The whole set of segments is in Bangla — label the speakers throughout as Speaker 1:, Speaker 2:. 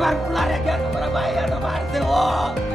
Speaker 1: আমার পোলা রেখে তোমরা বাইরে মারছে ও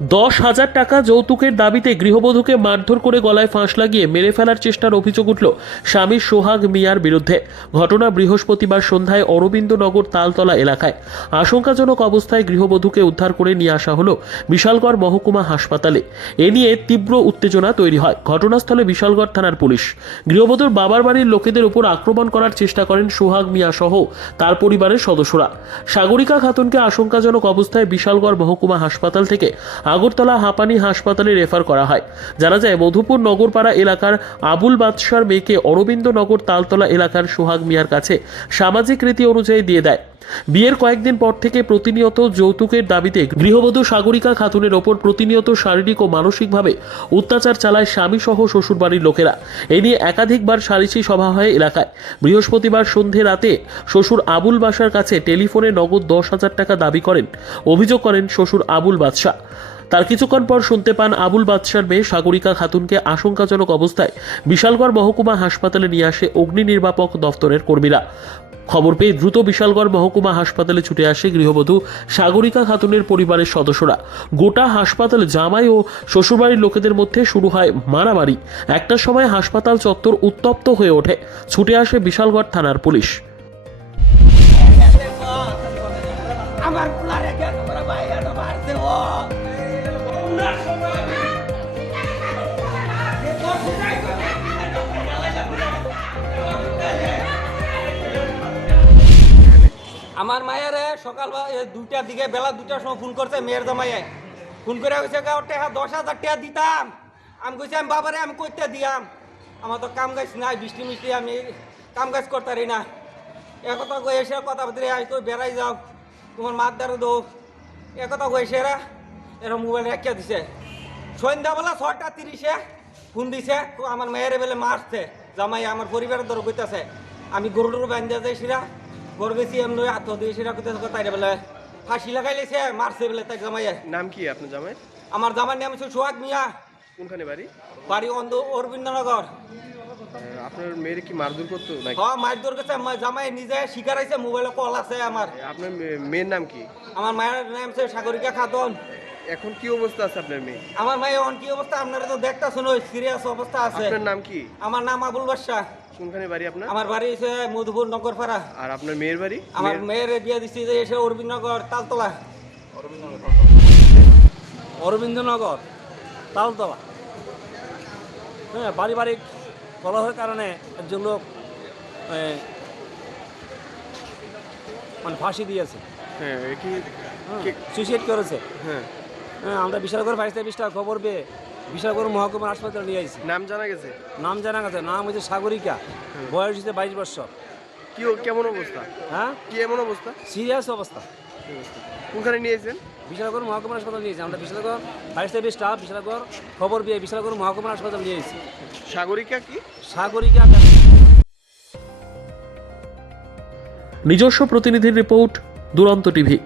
Speaker 2: দশ হাজার টাকা যৌতুকের দাবিতে গৃহবধূকে মারধর করে গলায় ফাঁস লাগিয়ে মেরে ফেলার চেষ্টার অভিযোগ উঠল স্বামী সোহাগ মিয়ার বিরুদ্ধে। ঘটনা বৃহস্পতিবার সন্ধ্যায় অরবিন্দনগর তালতলা এলাকায়। আশঙ্কাজনক অবস্থায় গৃহবধূকে উদ্ধার করে নিয়ে আসা হলো বিশালগড় মহকুমা হাসপাতালে। এ নিয়ে তীব্র উত্তেজনা তৈরি হয়। ঘটনাস্থলে বিশালগড় থানার পুলিশ। গৃহবধূর বাবার বাড়ির লোকেদের উপর আক্রমণ করার চেষ্টা করেন সোহাগ মিয়া সহ তার পরিবারের সদস্যরা। সাগরিকা খাতুনকে আশঙ্কাজনক অবস্থায় বিশালগড় মহকুমা হাসপাতাল থেকে আগরতলা হাঁপানি হাসপাতালে রেফার করা হয়। জানা যায়, মধুপুর নগরপাড়া এলাকার আবুল বাদশার মেয়েকে অরবিন্দনগর তালতলা এলাকার সোহাগ মিয়ার কাছে সামাজিক রীতি অনুযায়ী দিয়ে দেয়। বিয়ের কয়েকদিন পর থেকে প্রতিনিয়ত যৌতুকের দাবিতে গৃহবধূ সাগরিকা খাতুনের ওপর প্রতিনিয়ত শারীরিক ও মানসিকভাবে অত্যাচার চালায় স্বামী সহ শ্বশুরবাড়ির লোকেরা। এ নিয়ে একাধিকবার সালিশি সভা হয় এলাকায়। বৃহস্পতিবার সন্ধে রাতে শ্বশুর আবুল বাসার কাছে টেলিফোনে নগদ দশ হাজার টাকা দাবি করেন। অভিযোগ করেন শ্বশুর আবুল বাদশাহ তার কিছুক্ষণ পর শুনতে পান আবুল বাদশার মেয়ে সাগরিকা খাতুনকে আশঙ্কাজনক অবস্থায় বিশালগড় মহকুমা হাসপাতালে নিয়ে আসে অগ্নি নির্বাপক দফতরের কর্মীরা। খবর পেয়ে দ্রুত বিশালগড় মহকুমা হাসপাতালে ছুটে আসে গৃহবধূ সাগরিকা খাতুনের পরিবারের সদস্যরা। গোটা হাসপাতালে জামাই ও শ্বশুরবাড়ির লোকেদের মধ্যে শুরু হয় মারামারি। একটা সময় হাসপাতাল চত্বর উত্তপ্ত হয়ে ওঠে। ছুটে আসে বিশালগড় থানার পুলিশ।
Speaker 1: আমার মায়ের সকাল দুইটার দিকে, বেলা দুটার সময় ফোন করছে মেয়ের জামাইয়ে। ফোন করে কইছে গা টাকা দশ হাজার টাকা দিতাম। আমি কইছি, আমি বাবারে, আমি কইতে দিয়াম। আমার তো কাম গাছ নাই, বৃষ্টি মিষ্টি, আমি কাম কাজ করতে পারি না। একথা কই, এসে কথা বলতে আই তো বেড়াই যাও। তোমার মাত দ্বারা দো একথা কই, এসে এরা এরা মোবাইল রেখে দিছে। সন্ধ্যাবেলা ছটা তিরিশে ফোন দিছে, আমার মেয়ের বেলে, মারছে। জামাই আমার পরিবারের দর কইতাছে আমি গরু টরু বান্ধিয়া তাই বেলে ফাঁসি লাগাই লেছে মারছে বেলে তাই জামাইয়ে।
Speaker 3: নাম কি আপনার জামাই
Speaker 1: আমার জামার নাম হচ্ছে সোহাগ মিয়া।
Speaker 3: কোনখানে বাড়ি?
Speaker 1: বাড়ি অন্ধ অরবিন্দনগর।
Speaker 3: আপনার মেয়ের কি মারধর করতো নাকি?
Speaker 1: হ্যাঁ মায়ের দর জামাই নিজে শিকার হয়েছে মোবাইলে কল আছে আমার।
Speaker 3: আপনার মে- মেয়ের নাম কি?
Speaker 1: আমার মায়ের নাম হচ্ছে সাগরিকা খাতুন।
Speaker 3: এখন কি অবস্থা আছে আপনার মেয়ে?
Speaker 1: আমার মায়ের অন কি অবস্থা আপনারা তো দেখতেছেন ওই সিরিয়াস অবস্থা আছে।
Speaker 3: আপনার নাম কি?
Speaker 1: আমার নাম আবুল বাদশাহ।
Speaker 3: কোনখানে বাড়ি আপনার?
Speaker 1: আমার বাড়ি হচ্ছে মধুপুর নগরপাড়া।
Speaker 3: আর আপনার মেয়ের বাড়ি?
Speaker 1: আমার
Speaker 3: মেয়ের-
Speaker 1: বিয়ে দিচ্ছি যে এসে অরবিন্দনগর তালতলা।
Speaker 4: অরবিন্দনগর তালতলা। হ্যাঁ পারিবারিক কলহের কারণে একজন লোক মানে ফাঁসি দিয়েছে।
Speaker 3: হ্যাঁ
Speaker 4: সুইসাইড করেছে।
Speaker 3: হ্যাঁ।
Speaker 4: হ্যাঁ আমরা বিশালগড় ফাইভ বিশটা খবর পেয়ে বিশালগড় মহকুমার হাসপাতালে নিয়ে আসছি
Speaker 3: নাম জানা গেছে?
Speaker 4: নাম জানা গেছে। নাম হচ্ছে সাগরিকা। বয়স হচ্ছে বাইশ বছর।
Speaker 3: কি কেমন অবস্থা?
Speaker 4: হ্যাঁ?
Speaker 3: কি এমন অবস্থা?
Speaker 4: সিরিয়াস
Speaker 3: অবস্থা? কোনখানে নিয়েছেন
Speaker 4: বিশালগড় মহকুমার হাসপাতালে নিয়েছি আমরা Bishalgarh five staff staff Bishalgarh খবর পেয়ে বিশালগড় মহকুমার হাসপাতালে নিয়ে এসেছি
Speaker 3: সাগরিকা কি?
Speaker 4: সাগরিকা
Speaker 2: নিজস্ব প্রতিনিধির রিপোর্ট দুরন্ত টিভি।